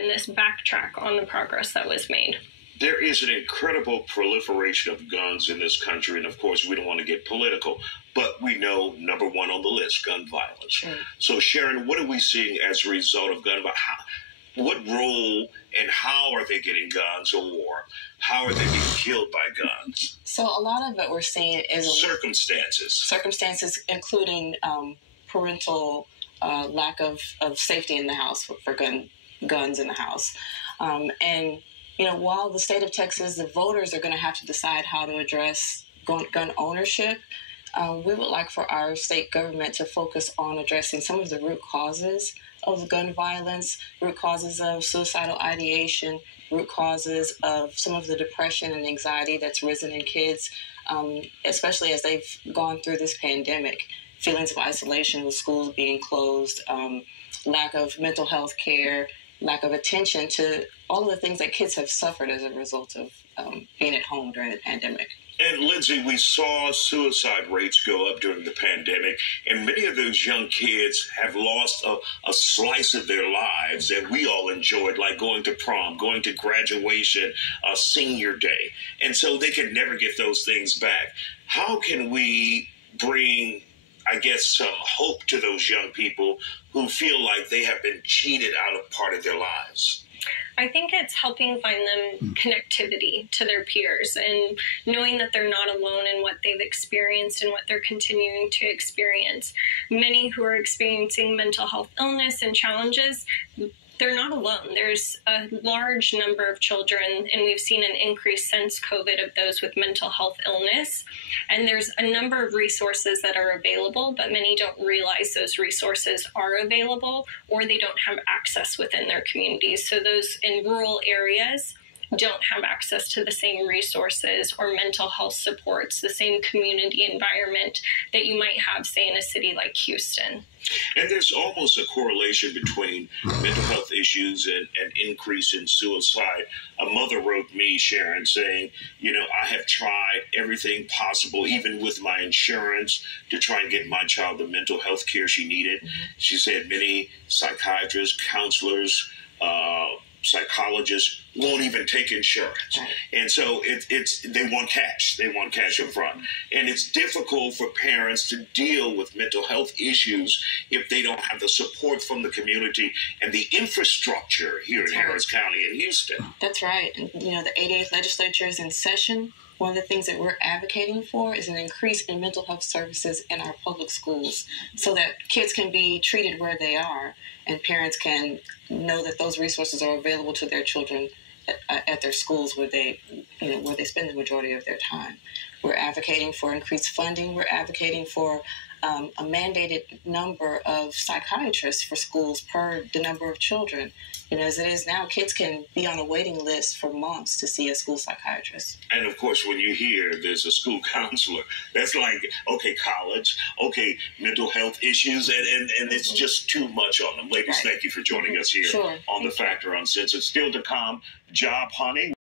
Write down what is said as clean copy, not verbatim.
again, this backtrack on the progress that was made. There is an incredible proliferation of guns in this country, and of course, we don't want to get political, but we know number one on the list, gun violence. Right. So, Sharon, what are we seeing as a result of gun violence? What role and how are they getting guns, or how are they being killed by guns? So a lot of it we're seeing is circumstances, including parental lack of safety in the house for guns in the house. And, you know, while the state of Texas, the voters are going to have to decide how to address gun ownership, we would like for our state government to focus on addressing some of the root causes of gun violence, root causes of suicidal ideation, root causes of some of the depression and anxiety that's risen in kids, especially as they've gone through this pandemic. Feelings of isolation with schools being closed, lack of mental health care, lack of attention to all of the things that kids have suffered as a result of being at home during the pandemic. And Lindsay, we saw suicide rates go up during the pandemic, and many of those young kids have lost a slice of their lives that we all enjoyed, like going to prom, going to graduation, senior day. And so they can never get those things back. How can we bring, I guess, some hope to those young people who feel like they have been cheated out of part of their lives? I think it's helping find them connectivity to their peers and knowing that they're not alone in what they've experienced and what they're continuing to experience. Many who are experiencing mental health illness and challenges, they're not alone. There's a large number of children, and we've seen an increase since COVID of those with mental health illness. And there's a number of resources that are available, but many don't realize those resources are available, or they don't have access within their communities. So those in rural areas don't have access to the same resources or mental health supports, the same community environment that you might have, say, in a city like Houston. And there's almost a correlation between mental health issues and an increase in suicide. A mother wrote me, Sharon, saying, you know, I have tried everything possible, even with my insurance, to try and get my child the mental health care she needed. She said many psychiatrists, counselors, psychologists won't even take insurance. And so they want cash. They want cash up front. And it's difficult for parents to deal with mental health issues if they don't have the support from the community and the infrastructure here in Harris County and Houston. That's right. And, you know, the 88th legislature is in session. One of the things that we're advocating for is an increase in mental health services in our public schools so that kids can be treated where they are and parents can know that those resources are available to their children at their schools where they spend the majority of their time. We're advocating for increased funding. We're advocating for a mandated number of psychiatrists for schools per the number of children. You know, as it is now, kids can be on a waiting list for months to see a school psychiatrist. And of course, when you hear there's a school counselor, that's like, okay, college, okay, mental health issues, and it's just too much on them. Ladies, thank you for joining us here on The Factor on Censored. Still to come, job hunting.